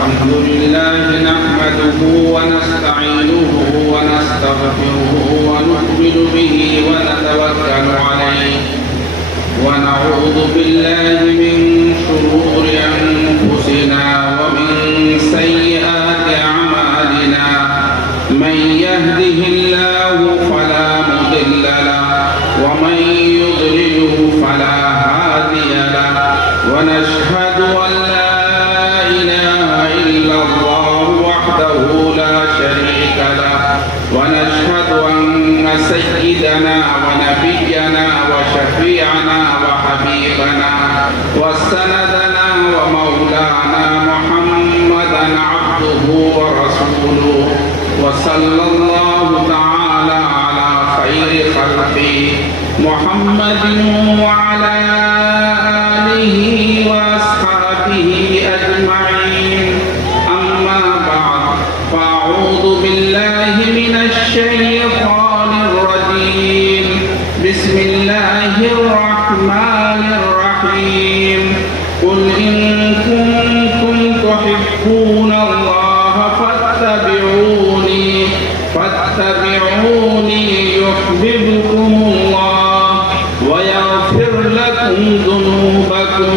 الحمد لله نحمده ونستعينه ونستغفره ونؤمن به ونتوكل عليه ونعوذ بالله من شرور أنفسنا ومن سيئات أعمالنا من يهده الله فلا مضل له ومن يضلله فلا هادي له ونشهد أن لا إله إلا الله وحده لا شريك له ونشهد أن سيدنا ونبينا وشفيعنا وحبيبنا وسندنا ومولانا محمدا عبده ورسوله وصلى الله تعالى على خير خلقه محمد وعلى آله وأصحابه أجمعين. أما بعد فأعوذ بالله من الشيطان الرجيم. بسم الله الرحمن الرحيم. قل إن كنتم تحبون الله فاتبعوني يحببكم الله ويغفر لكم ذنوبكم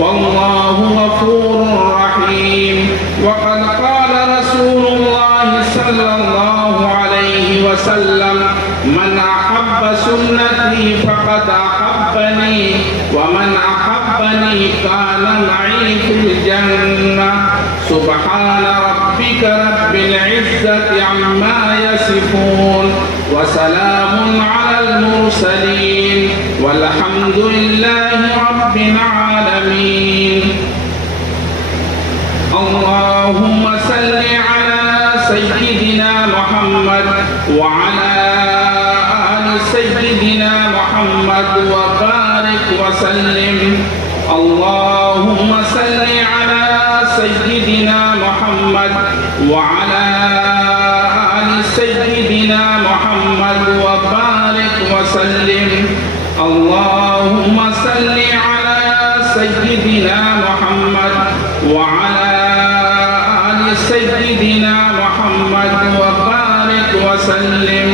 والله غفور رحيم. وقد قال رسول الله صلى الله عليه وسلم من أحب سنتي فقد أحبني ومن أحبني كان معي في الجنة. سبحان ربك رب العزة عما يصفون وسلام على المرسلين والحمد لله رب العالمين. اللهم صل على سيدنا محمد وعلى آل سيدنا محمد وبارك وسلم. اللهم صل على سيدنا محمد وعلى آل سيدنا محمد وبارك وسلم. اللهم صل على سيدنا محمد وعلى آل سيدنا محمد وبارك وسلم.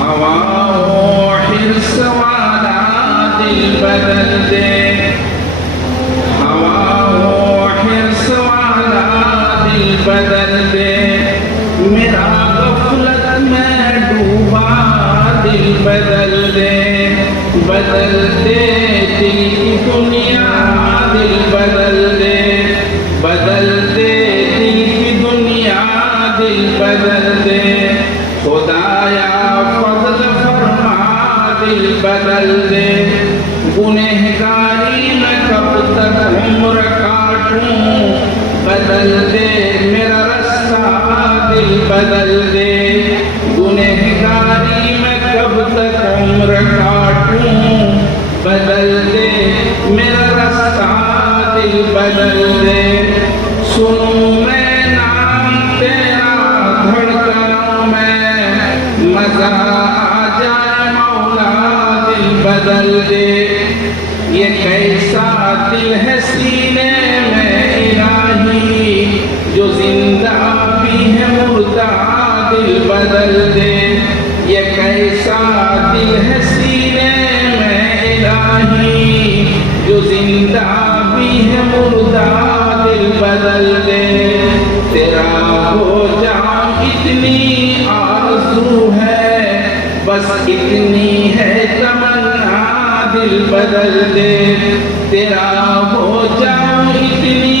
هواه حرص والا دل بدل دے بدل دے میرا غفلت میں ڈوبا دل بدل دے بدل دے دل کی دنیا دل بدل دے بدل دے دل کی دنیا دل بدل دے خدایا فضل فرما دل بدل دے گنہگاری میں کب تک عمر کاٹوں بدل دے میرا رستہ دل بدل دے گنہگاری میں کب تک عمر کاٹوں بدل دے میرا رستہ دل بدل دے. سنوں میں نام تیرا دھڑکنوں میں مزہ آ جائے مولا دل بدل دے. یہ کیسا دل ہے سینے میں الہی جو زندہ بھی ہے مردہ دل بدل دے. یہ کیسا دل ہے سینے میں الہی جو زندہ بھی ہے مردہ دل بدل دے. تیرا ہو جاؤں اتنی آرزو ہے بس اتنی ہے تمنا دل بدل دے. تیرا ہو جاؤں اتنی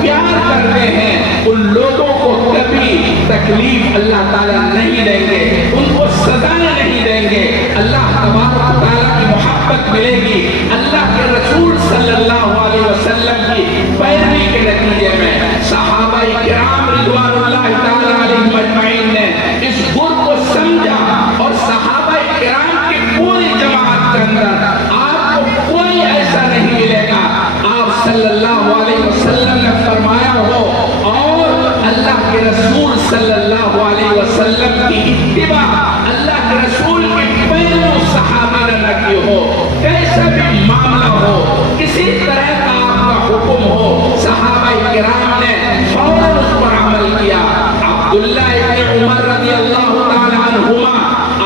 پیار کرتے ہیں ان لوگوں کو کبھی تکلیف اللہ تعالیٰ نہیں دیں گے، ان کو سزائیں نہیں دیں گے، اللہ تبارک و تعالیٰ کی محبت ملے گی۔ اللہ کے رسول صلی اللہ علیہ وسلم کی پیروی کے نتیجے میں صحابہ کرام رضوان اللہ تعالیٰ علیہم اجمعین نے اس گر کو سمجھا، اور صحابہ کرام کی پوری جماعت کے اندر آپ کو کوئی ایسا نہیں ملے گا آپ صلی اللہ علیہ وسلم نے فرمایا ہو اور اللہ کے رسول صلی اللہ علیہ وسلم کی اتباع، اللہ کے رسول کی پیروی صحابہ نے نہ کی ہو۔ کیسا بھی معاملہ ہو، کسی طرح کا آپ کا حکم ہو، صحابہ کرام نے فوراً اس پر عمل کیا۔ عبداللہ ابن عمر رضی اللہ تعالی عنہما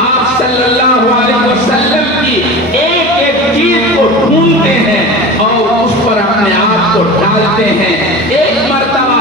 آپ صلی اللہ علیہ وسلم کی ایک ایک چیز کو ڈھونڈتے ہیں اور اس پر اپنے آپ کو ڈالتے ہیں۔ ایک مرتبہ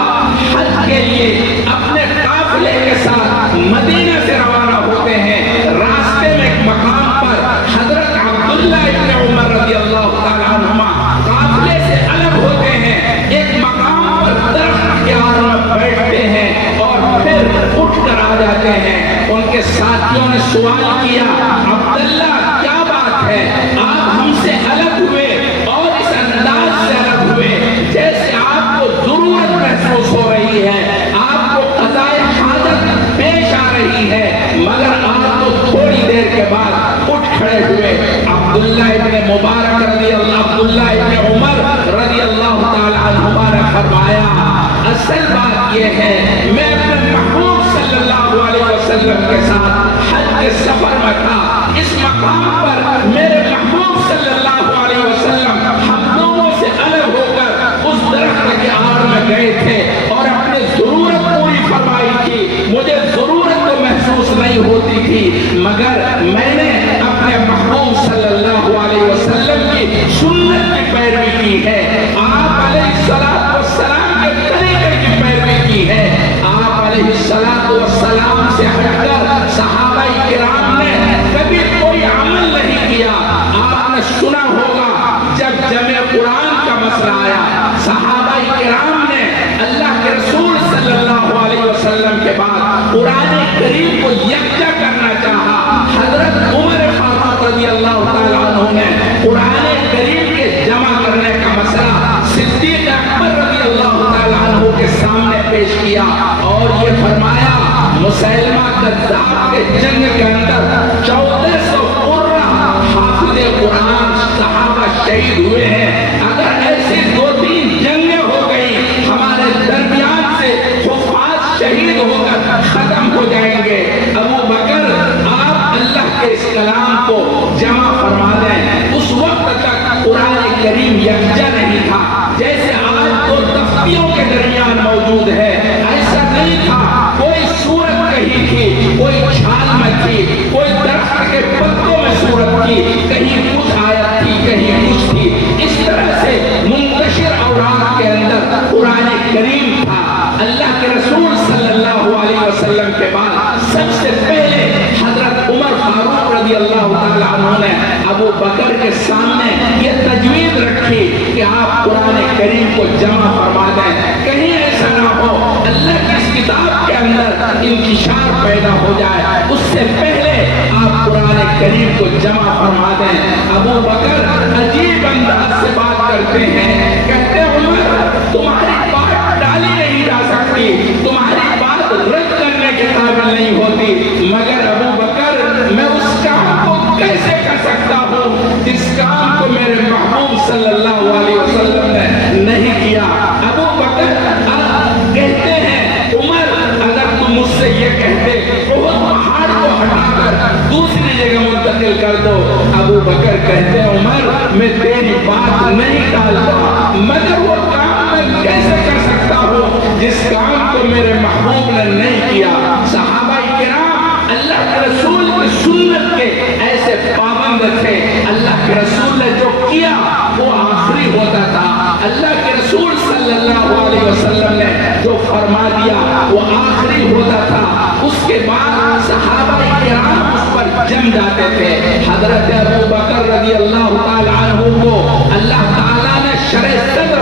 حج کے لیے اپنے قافلے کے ساتھ مدینہ سے روانہ ہوتے ہیں، راستے میں ایک مقام پر حضرت عبداللہ ابن عمر رضی اللہ تعالی عنہما قافلے سے الگ ہوتے ہیں، ایک مقام پر درخت کے آڑ میں بیٹھتے ہیں اور پھر اٹھ کر آ جاتے ہیں۔ ان کے ساتھیوں نے سوال کیا، عبداللہ کیا بات ہے، آپ ہم سے الگ ہوئے اور اس انداز سے الگ ہوئے جیسے آپ کو ضرورت محسوس ہو رہی ہے، آپ کو قضائے حاجت پیش آ رہی ہے، مگر آپ تو تھوڑی دیر کے بعد اٹھ کھڑے ہوئے۔ عبداللہ ابن مبارک رضی اللہ عبداللہ ابن عمر رضی اللہ تعالی عنہما نے فرمایا، اصل بات یہ ہے میں اپنے محبوب صلی اللہ علیہ وسلم کے ساتھ حج کے سفر میں تھا، اس مقام پر میرے محبوب صلی اللہ علیہ وسلم ہم لوگوں سے الگ ہو کر اس درخت کے آڑ میں گئے تھے اور اپنی ضرورت پوری فرمائی تھی۔ مجھے ضرورت تو محسوس نہیں ہوتی تھی، مگر میں نے اپنے محبوب صلی اللہ علیہ وسلم کی سنت کی پیروی کی ہے، آپ علیہ الصلوۃ والسلام کے طریقے کی پیروی کی ہے۔ آپ علیہ الصلوۃ والسلام سے ہٹ کر صحابہ کرام نے کبھی کوئی عمل نہیں کیا۔ آپ نے سنا ہوگا جب جمع قرآن کا مسئلہ آیا، صحابہ کرام نے اللہ کے رسول صلی اللہ علیہ وسلم کے بعد قرآن کریم کو یکجا کرنا چاہا۔ حضرت عمر فاروق رضی اللہ تعالیٰ عنہ نے قرآن کریم کے جمع کرنے کا مسئلہ صدیق اکبر رضی اللہ تعالیٰ عنہ کے سامنے پیش کیا اور یہ فرمایا، مسیلمہ کذاب کے جنگ کے اندر 1400 قرہ حافظ قرآن صحابہ شہید ہوئے ہیں، اگر ایسی 2-3 جنگیں ہو گئی ہمارے درمیان سے حفاظ شہید ہو کر ختم ہو جائیں گے۔ ابو بکر آپ اللہ کے اس کلام کو جمع فرما دیں۔ اس وقت تک قرآن کریم یکجا نہیں تھا، جیسے آج 2 تختیوں کے درمیان موجود ہے، ایسا نہیں تھا۔ کوئی سورت کہیں تھی، کوئی چھال میں تھی، کوئی درخت کے پتوں میں سورت تھی، کہیں کچھ آیت تھی، کہیں کچھ تھی۔ اس طرح سے منتشر اوراق کے اندر قرآن کریم تھا۔ اللہ کے رسول صلی اللہ علیہ وسلم کے بعد سب سے پہلے حضرت عمر فاروق رضی اللہ تعالیٰ عنہ نے ابو بکر کے سامنے یہ تجویز رکھی کہ آپ قرآن کریم کو جمع فرما دیں، کہیں ایسا نہ ہو اللہ کی اس کتاب کے اندر انتشار پیدا ہو جائے، اس سے پہلے آپ قرآن کریم کو جمع فرما دیں۔ ابو بکر عجیب انداز سے بات کرتے ہیں، کہتے ہیں عمر تمہاری بات ڈالی نہیں جا سکتی، تمہاری بات رد کرنے کے قابل نہیں ہوتی، مگر ابو بکر میں اس کام کو کیسے کر سکتا ہوں جس کام کو میرے محبوب صلی اللہ علیہ وسلم نے نہیں کیا۔ ابو بکر کہتے ہیں عمر اگر تم مجھ سے یہ کہتے بہت پہاڑ کو ہٹا کر دوسری جگہ منتقل کر دو، ابو بکر کہتے ہیں عمر میں تیری بات نہیں ٹالتا، مگر وہ کام میں کیسے کر سکتا ہوں جس کام کو میرے محبوب نے نہیں کیا۔ صحابہ کرام اللہ کے رسول کی سنت کے ایسے پابند تھے، اللہ کے رسول نے جو کیا وہ آخری ہوتا تھا، اللہ کے رسول صلی اللہ علیہ وسلم نے جو فرما دیا وہ آخری ہوتا تھا، اس کے بعد صحابہ کرام اس پر جم جاتے تھے۔ حضرت ابو بکر رضی اللہ تعالی عنہ کو اللہ تعالیٰ نے شرع صدر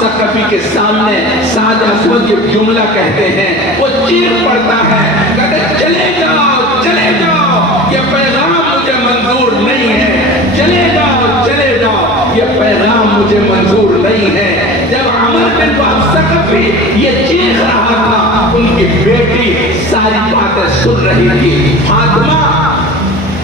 ثقفی کے سامنے سعد اسود یہ جملہ کہتے ہیں، وہ چیخ پڑتا ہے، کہتے چلے جاؤ چلے جاؤ، یہ پیغام مجھے منظور نہیں ہے، چلے جاؤ یہ پیغام مجھے منظور نہیں ہے۔ جب عمر بن وہب ثقفی یہ چیخ رہا تھا، ان کی بیٹی ساری باتیں سن رہی تھی۔ فاطمہ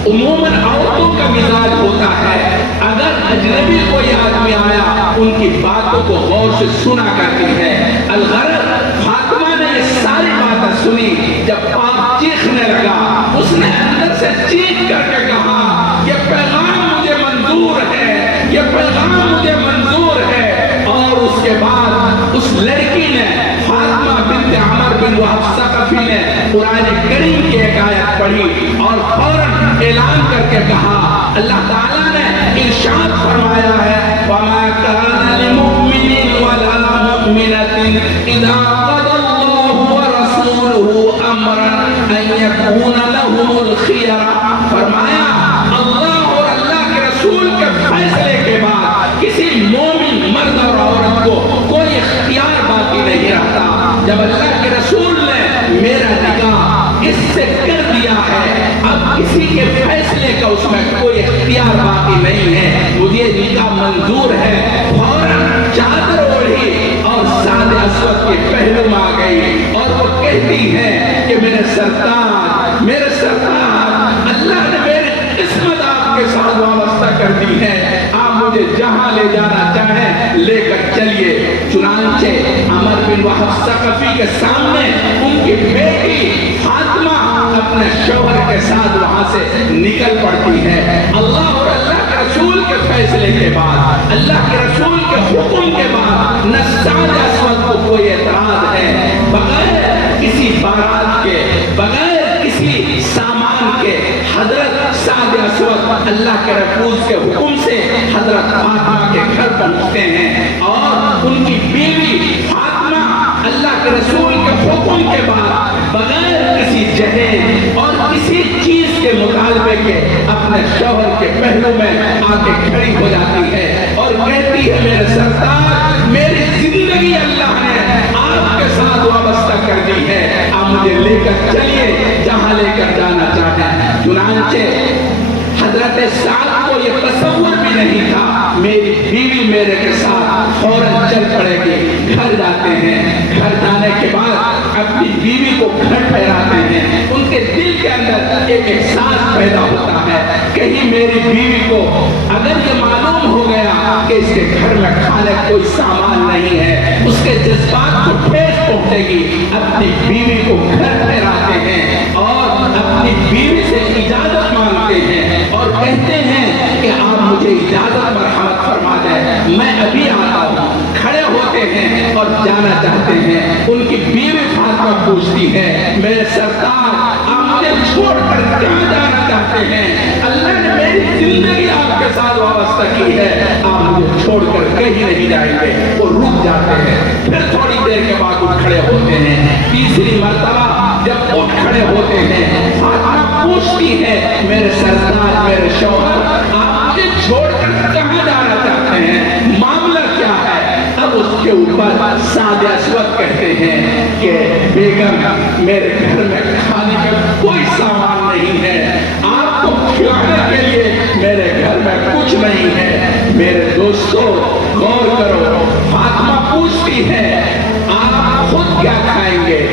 عموماً عورتوں کا مزاج ہوتا ہے، اگر اجنبی کوئی آدمی آیا ان کی باتوں کو غور سے سنا کرتی ہے۔ الغرض فاطمہ نے یہ ساری باتیں سنی، جب پاک چیخنے لگا اس نے اندر سے چیخ کر کے کہا یہ پیغام مجھے منظور ہے، یہ پیغام مجھے منظور ہے۔ اور اس کے بعد اس لڑکی نے فاطمہ بنت عمر بن وہب ثقفی نے قرآن کریم کی ایک آیت پڑھی اور فوراً اعلان کر کے کہا، اللہ تعالیٰ نے ارشاد فرمایا ہے وَمَا كَانَ لِمُؤْمِنٍ وَلَا مُؤْمِنَةٍ إِذَا قَضَى اللَّهُ وَرَسُولُهُ أَمْرًا أَن يَكُونَ لَهُمُ الْخِيَرَةُ، فرمایا اللہ اور اللہ کے رسول کے فیصلے کے بعد کسی مومن مرد اور عورت کو کوئی اختیار باقی نہیں رہتا۔ جب اللہ کے رسول نے میرا نکاح اس سے کر دیا ہے، اب کسی کے فیصلے کا اس میں کوئی اختیار باقی نہیں ہے، مجھے نکاح منظور ہے۔ فوراً چادر اوڑھی اور سعد اسود کے پہلو میں آ گئی اور وہ کہتی ہے کہ میرے سرتاج اللہ نے میری قسمت آپ کے ساتھ وابستہ کر دی ہے، آپ مجھے جہاں لے جانا چاہیں لے کر چلیے۔ چنانچہ عمر بن وہب ثقفی کے سامنے ان کی بیٹی فاطمہ اپنے شوہر کے ساتھ وہاں سے نکل پڑتی ہے۔ اللہ اور اللہ کے رسول کے فیصلے کے بعد، اللہ کے رسول کے حکم کے بعد نہ سعد اسود کو کوئی اعتراض ہے، بغیر کسی بارات کے، بغیر کسی سامان کے حضرت سعد اسود اللہ کے رسول کے حکم سے حضرت فاطمہ کے گھر پہنچتے ہیں اور ان کی بیوی فاطمہ اللہ کے رسول کے حکم کے بعد بغیر کسی جہیز اور کسی چیز کے مطالبے کے اپنے شوہر کے پہلو میں آ کے کھڑی ہو جاتی ہے اور کہتی ہے میرے سرتاج میری زندگی اللہ نے آپ کے ساتھ وابستہ کر دی ہے، آپ مجھے لے کر چلیے جہاں لے کر جانا چاہتے۔ چنانچہ حضرت سعد کو یہ تصور بھی نہیں تھا میری بیوی میرے کے ساتھ فوراً چل پڑے گی۔ گھر جاتے ہیں، گھر جانے کے بعد اپنی بیوی کو گھر ٹھہراتے ہیں، ان کے دل کے اندر ایک احساس پیدا ہوتا ہے کہیں میری بیوی کو اگر یہ معلوم ہو گیا کہ اس کے گھر میں کھانے کوئی سامان نہیں ہے، اس کے جذبات کو ٹھیس پہنچے گی۔ اپنی بیوی کو گھر ٹھہراتے ہیں اور اپنی بیوی سے اجازت مانگتے ہیں اور کہتے ہیں کہ آپ مجھے اجازت مرحمت فرما دیں، میں ابھی آتا ہوں۔ کھڑے ہوتے ہیں اور جانا چاہتے ہیں۔ ان کی بیوی فاطمہ پوچھتی ہے میرے سرتاج آپ مجھے چھوڑ کر کہاں جانا چاہتے ہیں؟ اللہ نے میری زندگی آپ کے ساتھ وابستہ کی ہے، آپ مجھے چھوڑ کر کہیں نہیں جائیں گے۔ وہ رک جاتے ہیں، پھر تھوڑی دیر کے بعد اٹھ کھڑے ہوتے ہیں۔ تیسری مرتبہ جب اٹھ کھڑے ہوتے ہیں فاطمہ پوچھتی ہے میرے سرتاج میرے شوہر آپ مجھے چھوڑ کر کہاں جانا چاہتے ہیں، معاملہ کیا ہے؟ اب اس کے اوپر سعد اسود کہتے ہیں کہ بیگم میرے گھر میں کھانے کا کوئی سامان نہیں ہے، آپ کو کھلانے کے لیے میرے گھر میں کچھ نہیں ہے۔ میرے دوستو غور کرو، فاطمہ پوچھتی ہے آپ خود کیا کھائیں گے؟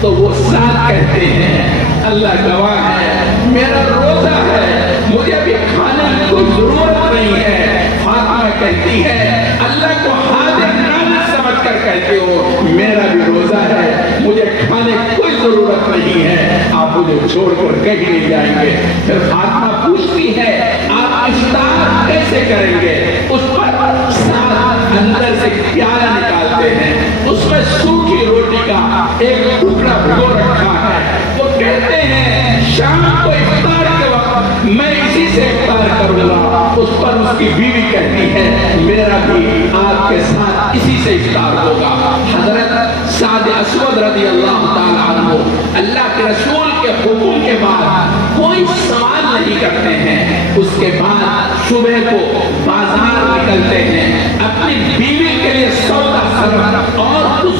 تو وہ ساتھ کہتے ہیں اللہ گواہ ہے میرا روزہ ہے، مجھے ابھی کھانے کی کوئی ضرورت نہیں ہے۔ فاطمہ کہتی ہے اللہ کو حاضر ناظر سمجھ کر کہتے ہو میرا بھی روزہ ہے، مجھے کھانے کی کوئی ضرورت نہیں ہے، آپ مجھے چھوڑ کر کہیں نہیں جائیں گے۔ پھر فاطمہ پوچھتی ہے آپ افطار کیسے کریں گے؟ اس پر ساتھ اندر سے پیالہ نکالتے ہیں، اس میں سوکھی روٹی کا ایک ٹکڑا بھگو رکھا ہے۔ وہ کہتے ہیں شام کو افطار کے وقت میں اسی سے افطار کروں گا۔ اس پر اس کی بیوی کہتی ہے میرا بھی آپ کے ساتھ اسی سے افطار ہوگا۔ حضرت سعد اسود رضی اللہ تعالیٰ عنہ اللہ کے رسول کے حکم کے بعد کوئی سوال نہیں کرتے ہیں۔ اس کے بعد صبح کو بازار نکلتے ہیں، اپنی بیوی کے لیے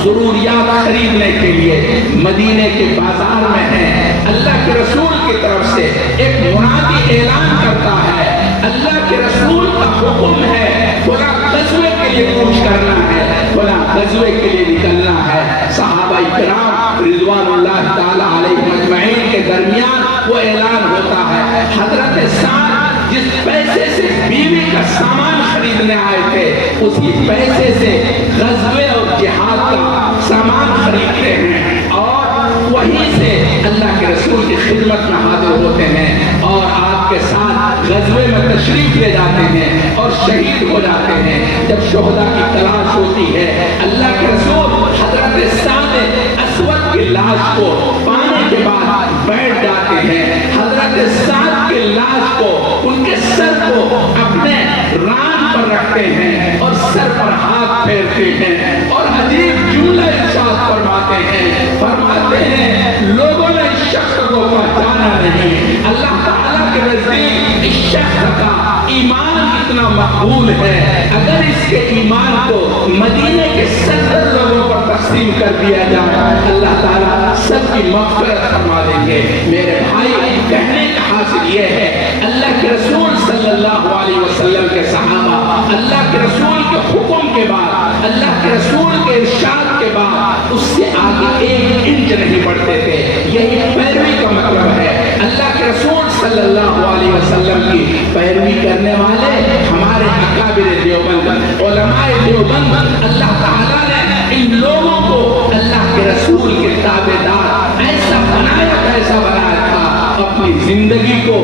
ضروریات خریدنے کے لیے مدینے کے بازار میں ہیں، اللہ کے رسول کی طرف سے ایک منادی اعلان کرتا ہے، اللہ کے رسول کا حکم ہے فلاں غزوے کے لیے کوچ کرنا ہے، فلاں غزوے کے لیے نکلنا ہے۔ صحابہ کرام رضوان اللہ تعالی علیہم اجمعین کے درمیان وہ اعلان ہوتا ہے۔ حضرت سعد جس پیسے سے بیوی کا سامان خریدنے آئے تھے، اسی پیسے سے غزوے اور جہاد کا سامان خریدتے ہیں، اور وہیں سے اللہ کے رسول کی خدمت میں حاضر ہوتے ہیں، اور آپ کے ساتھ غزوے میں تشریف لے جاتے ہیں اور شہید ہو جاتے ہیں۔ جب شہداء کی تلاش ہوتی ہے، اللہ کے رسول حضرت سعد اسود کی لاش کو پانے کے بعد بیٹھ جاتے ہیں، حضرت سعد کی لاش کو، ان کے سر کو اپنے ران پر رکھتے ہیں اور سر پر ہاتھ پھیرتے ہیں، اور عجیب جملہ ارشاد فرماتے ہیں لوگوں نے اس شخص کو پہچانا نہیں، اللہ تعالیٰ کے نزدیک اس شخص کا ایمان اتنا مقبول ہے، اگر اس کے ایمان کو مدینے کے 70 لوگوں پر تقسیم کر دیا جائے، اللہ تعالیٰ سب کی مغفرت فرما دیں گے۔ میرے بھائی، کہنے کا حاصل یہ ہے، اللہ کے رسول صلی اللہ علیہ وسلم کے صحابہ اللہ کے رسول کے حکم کے بعد، اللہ کے رسول کے ارشاد کے بعد اس سے آگے ایک انچ نہیں بڑھتے تھے۔ یہی پیروی کا مطلب ہے۔ اللہ کے رسول صلی اللہ علیہ وسلم کی پیروی کرنے والے ہمارے اکابر دیوبند، علماء دیوبند، اللہ تعالیٰ نے ان لوگوں کو اللہ کے رسول کے تابعدار ایسا بنایا تھا، اپنی زندگی کو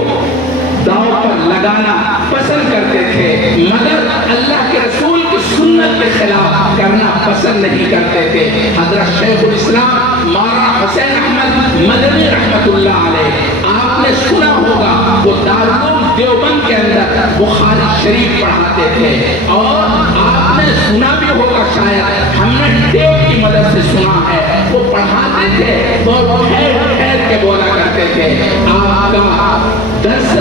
داؤ پر لگانا پسند کرتے تھے، مگر اللہ کے رسول کی سنت کے خلاف کرنا پسند نہیں کرتے تھے۔ حضرت شیخ الاسلام مولانا حسین احمد مدنی رحمت اللہ علیہ، آپ نے سنا ہوگا وہ دارالعلوم دیوبند کے اندر بخاری شریف پڑھاتے تھے، اور آپ نے سنا بھی ہوگا، شاید ہم نے ٹیپ کی مدد سے سنا ہے، وہ پڑھاتے تھے اور ٹھہر کے بولا کرتے تھے۔ آپ کا درس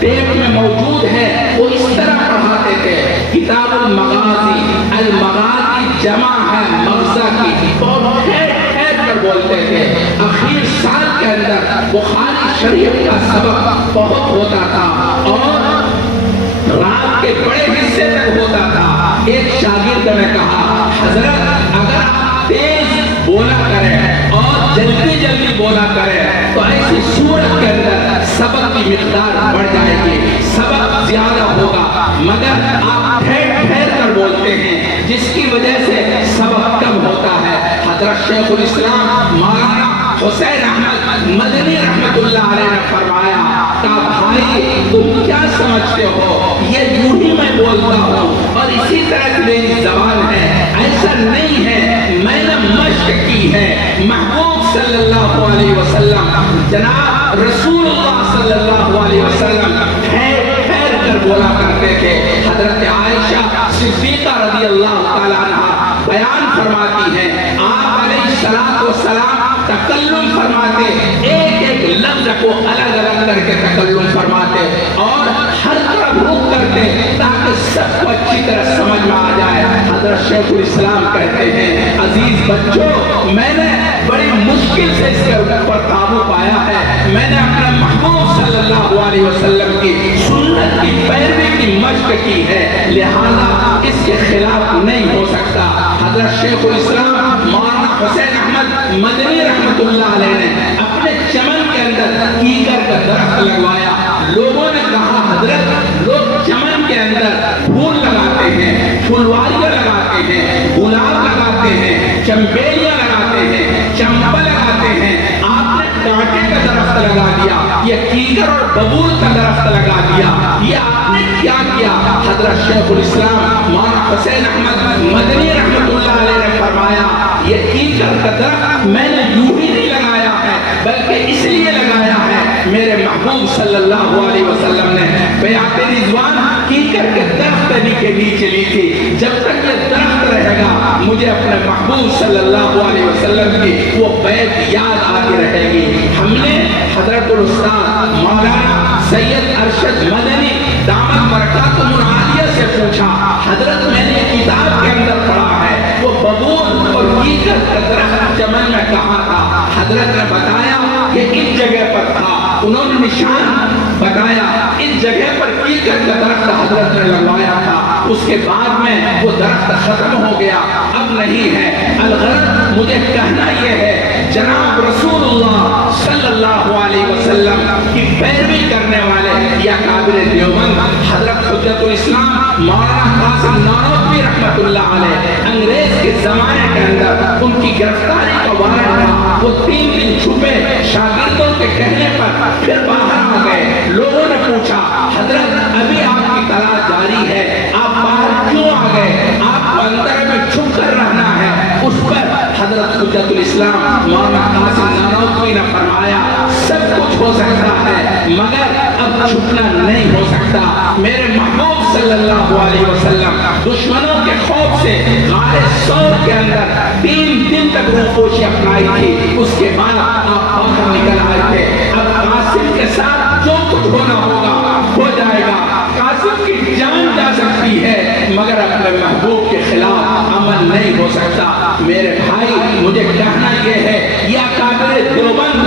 ٹیپ میں موجود ہے، وہ اس طرح پڑھاتے تھے، کتاب المغازی، المغازی جمع ہے مغزہ کی، اور ٹھہر کر بولتے تھے۔ اخیر سال کے اندر بخاری شریف کا سبق بہت ہوتا تھا، اور رات کے بڑے حصے تک ہوتا تھا۔ ایک شاگرد نے کہا، حضرت اگر آپ تیز بولا کریں اور جلدی جلدی بولا کریں تو ایسی صورت کے اندر سبق کی مقدار بڑھ جائے گی، سبق زیادہ ہوگا، مگر آپ ٹھہر کر بولتے ہیں، جس کی وجہ سے سبق کم ہوتا ہے۔ حضرت شیخ الاسلام مولانا حسین احمد مدنی رحمت اللہ علیہ نے فرمایا کہ بھائی تم کیا سمجھتے ہو، یہ یوں ہی میں بولتا ہوں اور اسی طرح میری زبان ہے، ایسا نہیں ہے، میں نے مشق کی ہے۔ محبوب صلی اللہ علیہ وسلم، جناب رسول اللہ صلی اللہ علیہ وسلم ٹھہر کر بولا کرتے تھے۔ حضرت عائشہ صدیقہ رضی اللہ تعالیٰ عنہ بیان فرماتی ہیں، آپ علیہ السلام تکلم فرماتے، ایک ایک لفظ کو الگ الگ کر کے تکلم فرماتے، اور ہر طرف رخ کرتے تاکہ سب کو اچھی طرح سمجھ میں آ جائے۔ حضرت شیخ الاسلام کہتے ہیں، عزیز بچوں، میں نے بڑی مشکل سے اس کے اوپر قابو پایا ہے، میں نے اپنے محبوب صلی اللہ علیہ وسلم کی سنت کی پیروی کی مشق کی ہے، لہذا اس کے خلاف نہیں ہو سکتا۔ حضرت شیخ الاسلام مولانا حسین احمد مدنی رحمت اللہ علیہ نے اپنے چمن کے اندر کیکر کا درخت لگوایا۔ لوگوں نے کہا، حضرت لوگ چمن کے اندر پھول لگاتے ہیں، پھلواریاں لگاتے ہیں، گلاب لگاتے ہیں، چمبیلیاں لگاتے ہیں، چمبا لگاتے ہیں، آپ نے کانٹے کا درخت لگا دیا، یہ کیکر اور ببول کا درخت لگا دیا، یہ آپ نے کیا کیا؟ حضرت شیخ الاسلام مولانا حسین احمد مدنی رحمت اللہ علیہ نے فرمایا، یہ کیکر کا درخت میں نے یوں ہی نہیں لگایا ہے، بلکہ اس لیے لگایا ہے، میرے محبوب صلی اللہ علیہ وسلم نے بیعت رضوان کیکر کے درخت کے نیچے لی تھی۔ جب تک یہ درخت رہے گا، مجھے اپنے محبوب صلی اللہ علیہ وسلم کی وہ بیعت یاد آتی رہے گی۔ ہم نے حضرت الاستاذ مولانا سید ارشد مدنی دامت برکاتہم العالیہ سے پوچھا، حضرت میں نے کتاب کے اندر پڑھا ہے وہ ببول اور کیکر حضرت نے بتایا کہ اس جگہ پر تھا، انہوں نے نشان بتایا اس جگہ پر کیکر کا درخت حضرت نے لگوایا تھا، اس کے بعد میں وہ درخت ختم ہو گیا، اب نہیں ہے۔ الغرض مجھے کہنا یہ ہے جناب رسول اللہ صلی اللہ علیہ وسلم کی پیروی کرنے والے یا اکابر دیوبند حضرت حجت الاسلام مولانا قاسم نانوتوی رحمۃ اللہ علیہ انگریز کے زمانے کے اندر ان کی گرفتاری کا وارنٹ تھا، وہ 3 دن چھپے، شاگردوں کے کہنے پر پھر باہر آ گئے۔ لوگوں نے پوچھا حضرت ابھی آپ کی تلاش جاری ہے، آپ باہر کیوں آ گئے؟ آپ کو اندر میں چھپ کر رہنا ہے۔ اس پر حضرت حجت الاسلام مولانا قاسم نانوتوی نے فرمایا سب کچھ ہو سکتا ہے مگر اب چھپنا نہیں ہو سکتا۔ میرے محبوب صلی اللہ علیہ وسلم دشمنوں کے خوف سے غار ثور کے اندر 3 دن تک روپوشی اپنائی تھی، اس کے بعد آپ باہر نکل آئے تھے۔ اب قاسم کے ساتھ جو کچھ ہونا ہوگا ہو جائے گا، قاسم کی جان جا سکتی ہے مگر اپنے محبوب کے خلاف عمل نہیں ہو سکتا۔ میرے بھائی مجھے کہنا یہ ہے یہ اکابر دیوبند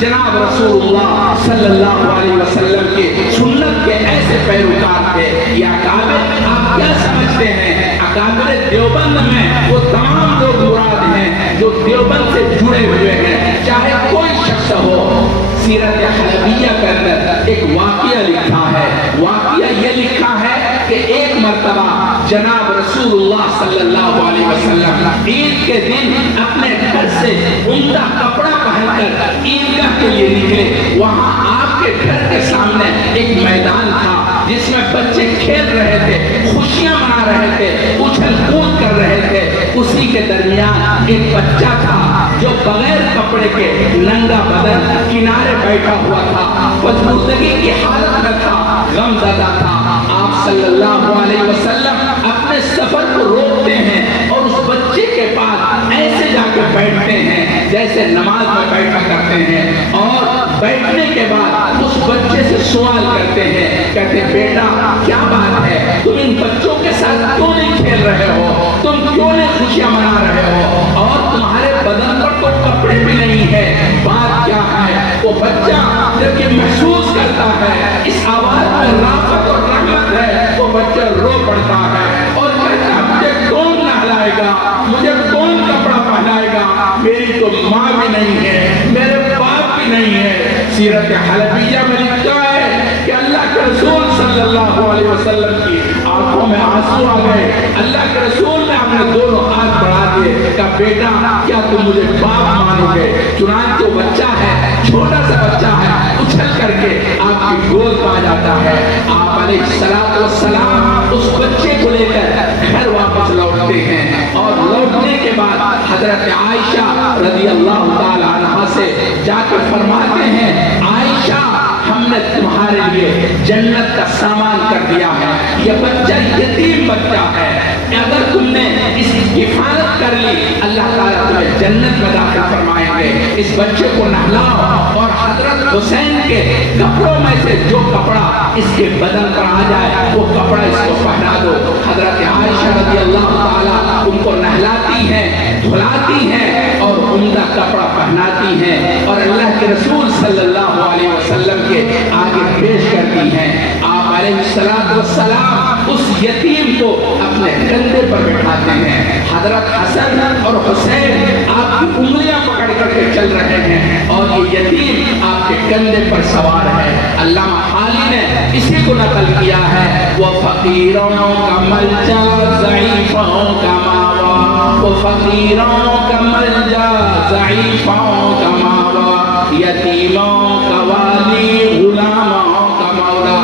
جناب رسول اللہ صلی اللہ علیہ وسلم کے سنت کے ایسے پیروکار تھے۔ یہ اکابر آپ کیا سمجھتے ہیں؟ اکابر دیوبند میں وہ تمام لوگ مراد ہیں جو دیوبند سے جڑے ہوئے ہیں، چاہے کوئی شخص ہو۔ سیرت حلبیہ کے اندر ایک واقعہ لکھا ہے، واقعہ یہ لکھا ہے کہ ایک مرتبہ جناب رسول اللہ صلی اللہ علیہ وسلم عید کے دن اپنے گھر سے عمدہ کپڑا پہن کر عیدگاہ کے لیے نکلے۔ وہاں آپ کے گھر کے سامنے ایک میدان تھا جس میں بچے کھیل رہے تھے، خوشیاں منا رہے تھے، اچھل کود کر رہے تھے۔ اسی کے درمیان ایک بچہ تھا جو بغیر کپڑے کے ننگا بدن کنارے بیٹھا ہوا تھا، بدبودگی کی حالت میں تھا، غم زدہ تھا۔ آپ صلی اللہ علیہ وسلم اپنے سفر کو روکتے ہیں اور اس بچے کے پاس ایسے جا کے بیٹھتے ہیں جیسے نماز میں بیٹھا کرتے ہیں، اور بیٹھنے کے بعد اس بچے سے سوال کرتے ہیں، کہتے ہیں بیٹا کیا بات ہے، تم ان بچوں کے ساتھ کیوں نہیں کھیل رہے ہو، تم کیوں نہیں خوشیاں منا رہے ہو، اور تمہارے بدن پر تو کپڑے بھی نہیں ہے، بات کیا ہے؟ وہ بچہ جب یہ محسوس کرتا ہے اس آواز میں رافت اور رحمت ہے، وہ بچہ رو پڑتا ہے اور کہتا ہے مجھے کون نہلائے گا، مجھے کون کپڑا پہنائے گا، میری تو ماں بھی نہیں ہے، میرے باپ بھی نہیں ہے۔ سیرت حلبیہ میں لکھا ہے کہ اللہ کے رسول صلی اللہ علیہ وسلم کی آنکھوں میں آنسو آ گئے۔ اللہ کے رسول نے اپنے دونوں ہاتھ بڑھا دیے، کہا بیٹا کیا تم مجھے باپ مانو گے؟ چنانچہ وہ بچہ ہے، چھوٹا سا بچہ ہے، اچھل کر کے آپ کی گود پا جاتا ہے۔ آپ علیہ السلام اس بچے کو لے کر گھر واپس لوٹتے ہیں، اور لوٹنے کے بعد حضرت عائشہ رضی اللہ تعالی عنہا سے جا کے فرماتے ہیں عائشہ ہم نے تمہارے لیے جنت کا سامان کر دیا ہے، یہ بچہ یتیم بچہ ہے، اگر تم نے اس کی حفاظت کر لی اللہ تعالیٰ تمہیں جنت میں داخل فرمائیں گے۔ اس بچے کو نہلاؤ اور حضرت حسین کے کپڑوں میں سے جو کپڑا اس کے بدن پر آ جائے وہ کپڑا اس کو پہنا دو۔ حضرت عائشہ رضی اللہ تعالیٰ ان کو نہلاتی ہیں، دھلاتی ہیں اور عمدہ کپڑا پہناتی ہیں، اور اللہ کے رسول صلی اللہ علیہ وسلم کے آگے پیش کرتی ہیں۔ آپ علیہ السلام اس یتیم کو اپنے کندھے پر بٹھاتے ہیں۔ حضرت حسن اور حسین آپ کی انگلیاں پکڑ کر کے چل رہے ہیں اور یہ یتیم آپ کے کندھے پر سوار ہے۔ علامہ حالی نے اسی کو نقل کیا ہے، وہ فقیروں کا ملجا ضعیفوں کا ماوا، وہ فقیروں کا ملجا ضعیفوں کا ماوا، یتیموں کا والی غلاموں کا مولا۔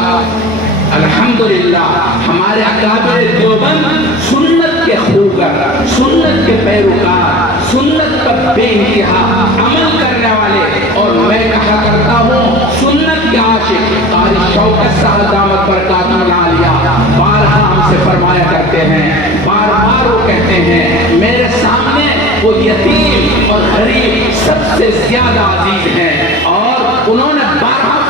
الحمدللہ ہمارے اکابر دیوبند سنت کے خوگر، سنت کے پیروکار، سنت پر بے انتہا عمل کرنے والے، اور میں کہا کرتا ہوں سنت کے عاشق قاری شوکت صاحب دامت برکاتہ عالیہ بارہا ہم سے فرمایا کرتے ہیں، بار بار وہ کہتے ہیں میرے سامنے وہ یتیم اور غریب سب سے زیادہ عزیز ہیں، اور انہوں نے بارہا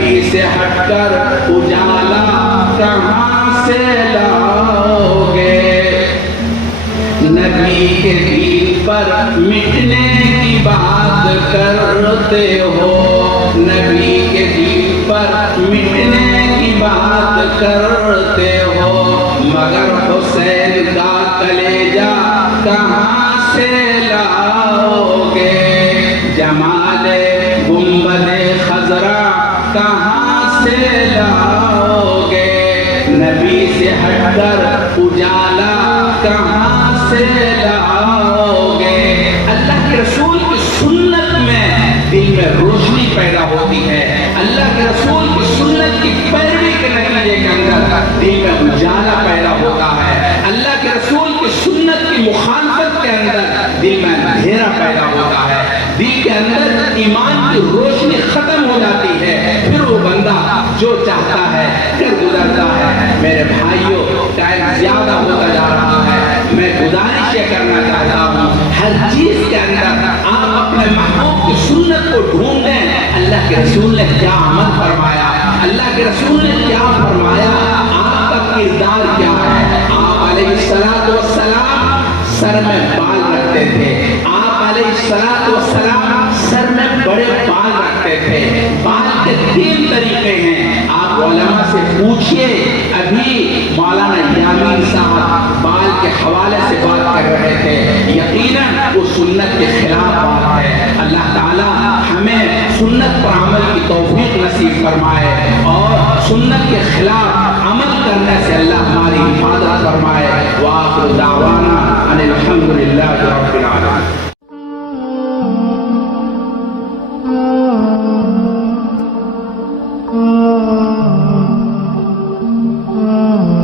نبی سے ہٹ کر اجالا کہاں سے لاؤ گے؟ نبی کے دین پر مٹنے کی بات کرتے ہو، نبی کے دین پر مٹنے کی بات کرتے ہو، مگر حسین کا کلیجہ کہاں سے لاؤ گے؟ جمال گنبد خضرا کہاں سے لاؤ گے؟ نبی سے ہٹ کر اجالا کہاں سے لاؤ گے؟ اللہ کے رسول کی سنت میں دل میں روشنی پیدا ہوتی ہے، اللہ کے رسول کی سنت کی پیروی کے نتیجے کے اندر دل میں اجالا پیدا ہوتا ہے، اللہ کے رسول کی سنت کی مخالفت کے اندر دل میں اندھیرا پیدا ہوتا ہے، دل کے اندر ایمان کی روشنی ختم ہو جاتی ہے، پھر وہ بندہ جو چاہتا ہے پھر گزرتا ہے۔ میرے بھائیوں، ٹائم زیادہ ہوتا جا رہا ہے، میں گزارش یہ کرنا چاہتا ہوں ہر چیز کے اندر آپ اپنے محبوب کی سنت کو ڈھونڈیں، اللہ کے رسول نے کیا عمل فرمایا، اللہ کے رسول نے کیا فرمایا، آپ کا کردار کیا ہے۔ آپ علیہ السلام سر میں بال رکھتے تھے، آپ علیہ السلام سر میں بڑے بال رکھتے تھے، بال کے 3 طریقے ہیں، آپ علماء سے پوچھئے۔ ابھی مولانا یامین صاحب بال کے حوالے سے بات کر رہے تھے، یقیناً وہ سنت کے خلاف بات ہے۔ اللہ تعالی ہمیں سنت پر عمل کی توفیق نصیب فرمائے اور سنت کے خلاف عمل کرنے سے اللہ ہماری حفاظت فرمائے۔ وآخر دعوانا ان الحمد للہ رب العالمین۔